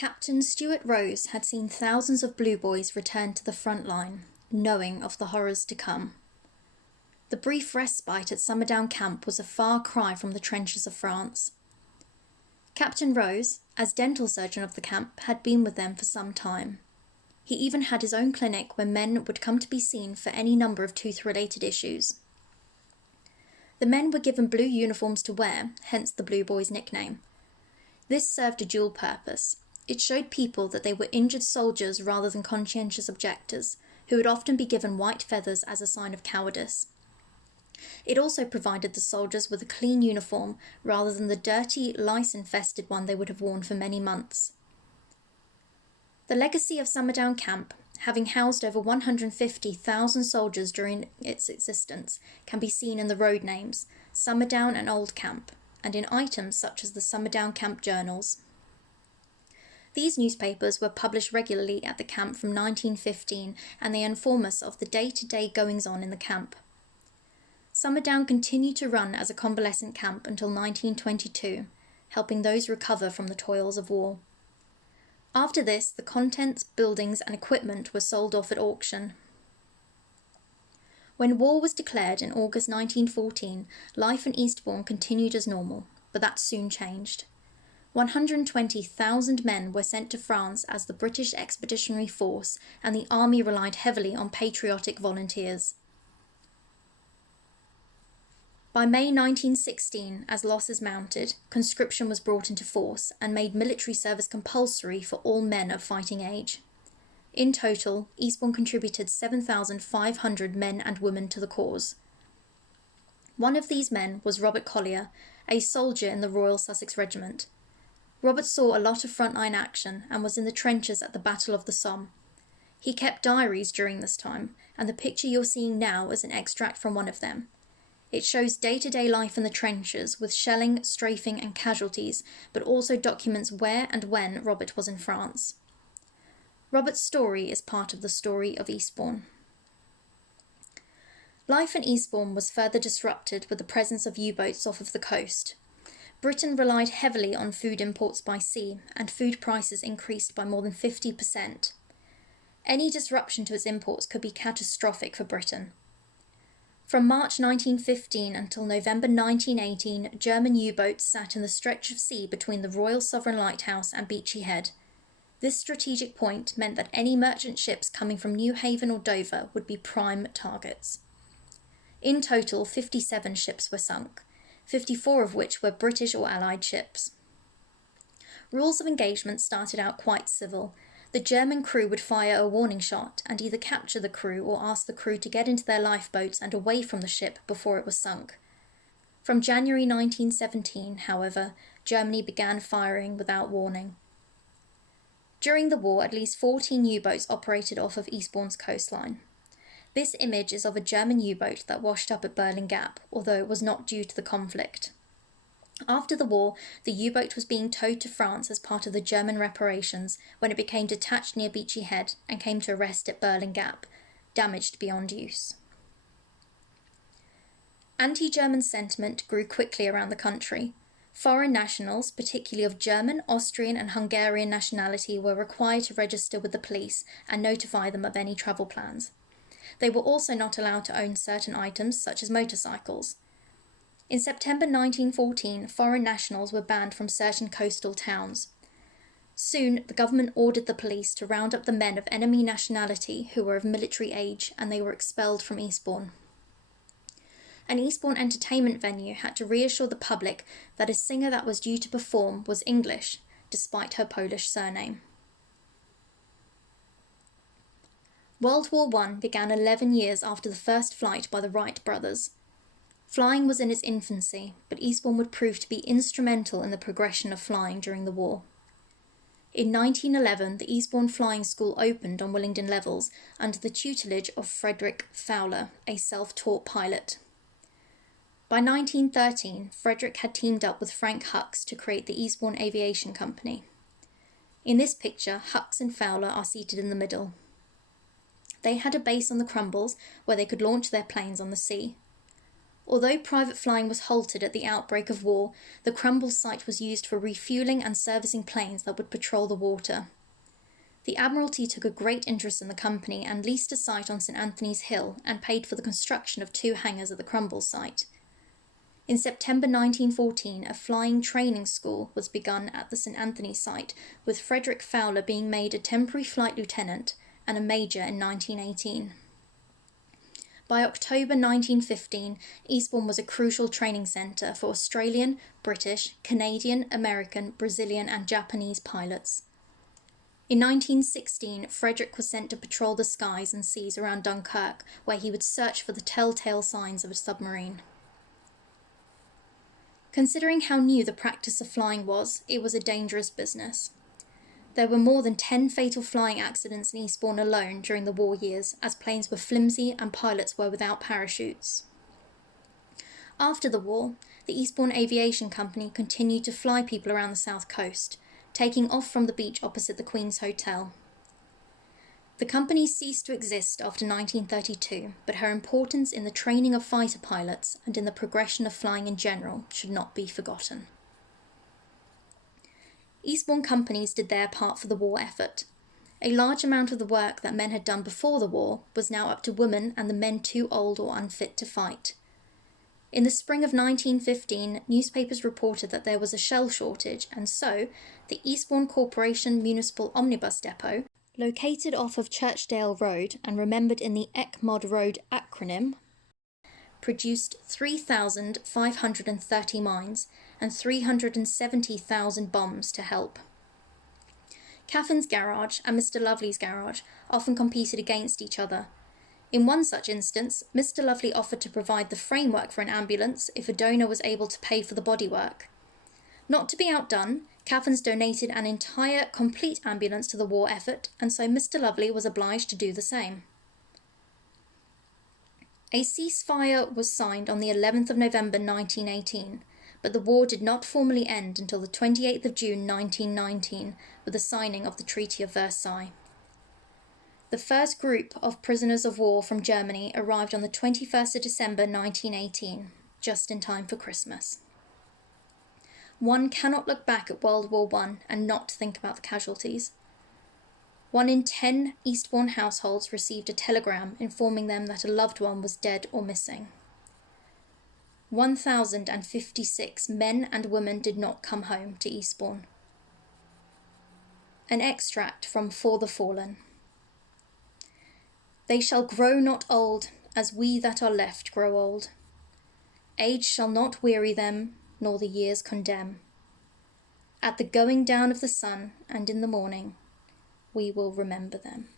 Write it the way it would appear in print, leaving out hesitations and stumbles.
Captain Stuart Rose had seen thousands of Blue Boys return to the front line, knowing of the horrors to come. The brief respite at Summerdown Camp was a far cry from the trenches of France. Captain Rose, as dental surgeon of the camp, had been with them for some time. He even had his own clinic where men would come to be seen for any number of tooth-related issues. The men were given blue uniforms to wear, hence the Blue Boys nickname. This served a dual purpose. It showed people that they were injured soldiers rather than conscientious objectors, who would often be given white feathers as a sign of cowardice. It also provided the soldiers with a clean uniform rather than the dirty, lice-infested one they would have worn for many months. The legacy of Summerdown Camp, having housed over 150,000 soldiers during its existence, can be seen in the road names, Summerdown and Old Camp, and in items such as the Summerdown Camp journals. These newspapers were published regularly at the camp from 1915, and they inform us of the day-to-day goings-on in the camp. Summerdown continued to run as a convalescent camp until 1922, helping those recover from the toils of war. After this, the contents, buildings and equipment were sold off at auction. When war was declared in August 1914, life in Eastbourne continued as normal, but that soon changed. 120,000 men were sent to France as the British Expeditionary Force, and the army relied heavily on patriotic volunteers. By May 1916, as losses mounted, conscription was brought into force and made military service compulsory for all men of fighting age. In total, Eastbourne contributed 7,500 men and women to the cause. One of these men was Robert Collier, a soldier in the Royal Sussex Regiment. Robert saw a lot of frontline action and was in the trenches at the Battle of the Somme. He kept diaries during this time, and the picture you're seeing now is an extract from one of them. It shows day-to-day life in the trenches with shelling, strafing and casualties, but also documents where and when Robert was in France. Robert's story is part of the story of Eastbourne. Life in Eastbourne was further disrupted with the presence of U-boats off of the coast. Britain relied heavily on food imports by sea, and food prices increased by more than 50%. Any disruption to its imports could be catastrophic for Britain. From March 1915 until November 1918, German U-boats sat in the stretch of sea between the Royal Sovereign Lighthouse and Beachy Head. This strategic point meant that any merchant ships coming from New Haven or Dover would be prime targets. In total, 57 ships were sunk, 54 of which were British or Allied ships. Rules of engagement started out quite civil. The German crew would fire a warning shot and either capture the crew or ask the crew to get into their lifeboats and away from the ship before it was sunk. From January 1917, however, Germany began firing without warning. During the war, at least 14 U-boats operated off of Eastbourne's coastline. This image is of a German U-boat that washed up at Berlin Gap, although it was not due to the conflict. After the war, the U-boat was being towed to France as part of the German reparations when it became detached near Beachy Head and came to rest at Berlin Gap, damaged beyond use. Anti-German sentiment grew quickly around the country. Foreign nationals, particularly of German, Austrian and Hungarian nationality, were required to register with the police and notify them of any travel plans. They were also not allowed to own certain items such as motorcycles. In September 1914, foreign nationals were banned from certain coastal towns. Soon, the government ordered the police to round up the men of enemy nationality who were of military age, and they were expelled from Eastbourne. An Eastbourne entertainment venue had to reassure the public that a singer that was due to perform was English, despite her Polish surname. World War I began 11 years after the first flight by the Wright brothers. Flying was in its infancy, but Eastbourne would prove to be instrumental in the progression of flying during the war. In 1911, the Eastbourne Flying School opened on Willingdon Levels under the tutelage of Frederick Fowler, a self-taught pilot. By 1913, Frederick had teamed up with Frank Hucks to create the Eastbourne Aviation Company. In this picture, Hucks and Fowler are seated in the middle. They had a base on the Crumbles where they could launch their planes on the sea. Although private flying was halted at the outbreak of war, the Crumbles site was used for refuelling and servicing planes that would patrol the water. The Admiralty took a great interest in the company and leased a site on St Anthony's Hill and paid for the construction of 2 hangars at the Crumbles site. In September 1914, a flying training school was begun at the St Anthony site, with Frederick Fowler being made a temporary flight lieutenant and a major in 1918. By October 1915, Eastbourne was a crucial training centre for Australian, British, Canadian, American, Brazilian and Japanese pilots. In 1916, Frederick was sent to patrol the skies and seas around Dunkirk, where he would search for the telltale signs of a submarine. Considering how new the practice of flying was, it was a dangerous business. There were more than 10 fatal flying accidents in Eastbourne alone during the war years, as planes were flimsy and pilots were without parachutes. After the war, the Eastbourne Aviation Company continued to fly people around the south coast, taking off from the beach opposite the Queen's Hotel. The company ceased to exist after 1932, but her importance in the training of fighter pilots and in the progression of flying in general should not be forgotten. Eastbourne companies did their part for the war effort. A large amount of the work that men had done before the war was now up to women and the men too old or unfit to fight. In the spring of 1915, newspapers reported that there was a shell shortage, and so the Eastbourne Corporation Municipal Omnibus Depot, located off of Churchdale Road and remembered in the ECMOD Road acronym, produced 3,530 mines and 370,000 bombs to help. Caffin's garage and Mr. Lovely's garage often competed against each other. In one such instance, Mr. Lovely offered to provide the framework for an ambulance if a donor was able to pay for the bodywork. Not to be outdone, Caffin's donated an entire, complete ambulance to the war effort, and so Mr. Lovely was obliged to do the same. A ceasefire was signed on the 11th of November 1918, but the war did not formally end until the 28th of June 1919 with the signing of the Treaty of Versailles. The first group of prisoners of war from Germany arrived on the 21st of December 1918, just in time for Christmas. One cannot look back at World War I and not think about the casualties. 1 in 10 Eastbourne households received a telegram informing them that a loved one was dead or missing. 1,056 men and women did not come home to Eastbourne. An extract from For the Fallen. They shall grow not old, as we that are left grow old. Age shall not weary them, nor the years condemn. At the going down of the sun, and in the morning, we will remember them.